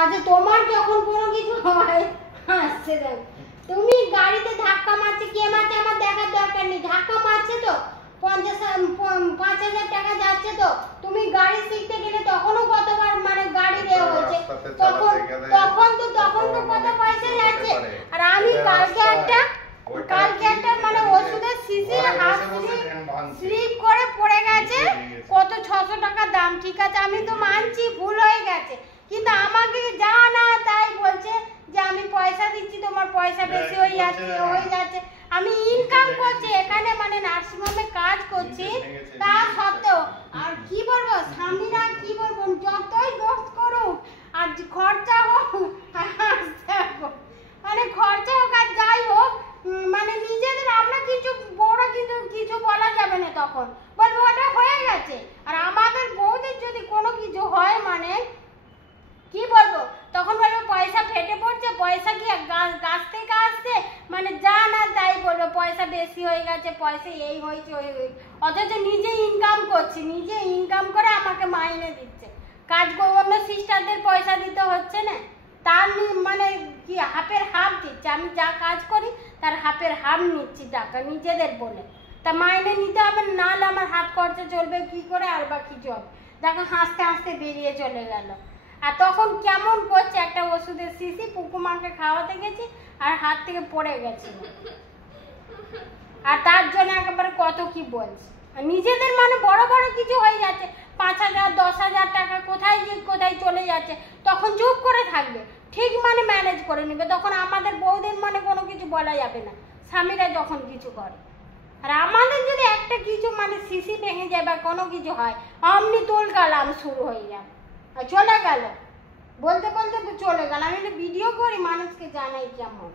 আচ্ছা তোমার যখন কোনো কিছু হয় হাসছে দেখ, তুমি গাড়িতে ধাক্কা মারছে কে মারছে আমার দেখার দরকার নেই, ধাক্কা মারছে তো 5,000 টাকা যাচ্ছে তো, তুমি গাড়ি শিখতে গেলে তখনও কতবার মানে গাড়ি দেওয়া হয়েছে, তখন তো কত পয়সা যাচ্ছে। আর আমি কালকে একটা মানে ওষুধের শিশি হাত স্লিপ করে পড়ে গেছে, কত 600 টাকা দাম, ঠিক আছে আমি তো মানছি ভুল হয়ে গেছে, কিন্তু আমাকে যা না তাই বলছে যে আমি পয়সা দিচ্ছি তোমার পয়সা বেশি হয়ে যাচ্ছে। আমি ইনকাম করছি এখানে মানে নার্সিং হোমে কাজ করছি, তা সত্ত্বেও আর কি বলবো স্বামীরা কি বলবো যতই দোষ করুক আর খরচা হোক মানে খরচা হোক আর যাই হোক মানে নিজেদের আমরা কিছু বড় কিছু বলা যাবে না, তখন বলবো ওটা হয়ে গেছে। আর আমাদের বউদের যদি কোনো কিছু হয় মানে কি বলবো তখন বলবো পয়সা ফেটে পড়ছে, পয়সা কি গাছ থেকে আসছে মানে যা না তাই বলবো পয়সা বেশি হয়ে গেছে, পয়সা এই হয়েছে ওই হয়েছে, অথচ নিজে ইনকাম করছি, নিজে ইনকাম করে আমাকে মাইনে দিচ্ছে, কাজ অন্য সিস্টারদের পয়সা দিতে হচ্ছে না, তার মানে কি হাফের হাফ দিচ্ছে, আমি যা কাজ করি তার হাফের হাফ নিচ্ছি টাকা নিজেদের বলে, তা মাইনে নিতে হবে, নাহলে আমার হাত খরচা চলবে কি করে আর বা কিছু হবে। দেখো হাসতে হাসতে বেরিয়ে চলে গেল। আর তখন কেমন করছে একটা ওষুধের শিশি পুকুমাকে খাওয়াতে গেছি আর হাত থেকে পড়ে গেছিল, আর তার জন্য একেবারে কত কি বলছে, নিজেদের মানে বড় বড় কিছু হয়ে যাচ্ছে 5,000 10,000 টাকা কোথায় চলে যাচ্ছে, তখন চুপ করে থাকবে, ঠিক মানে ম্যানেজ করে নেবে, তখন আমাদের বউদের মানে কোনো কিছু বলা যাবে না স্বামীরা যখন কিছু করে। আর আমাদের যদি একটা কিছু মানে শিশি ভেঙে যায় বা কোনো কিছু হয় অমনি তোলকালাম শুরু হয়ে যাবে, আর চলে গেল বলতে চলে গেল। আমি ভিডিও করি মানুষকে জানাই কেমন।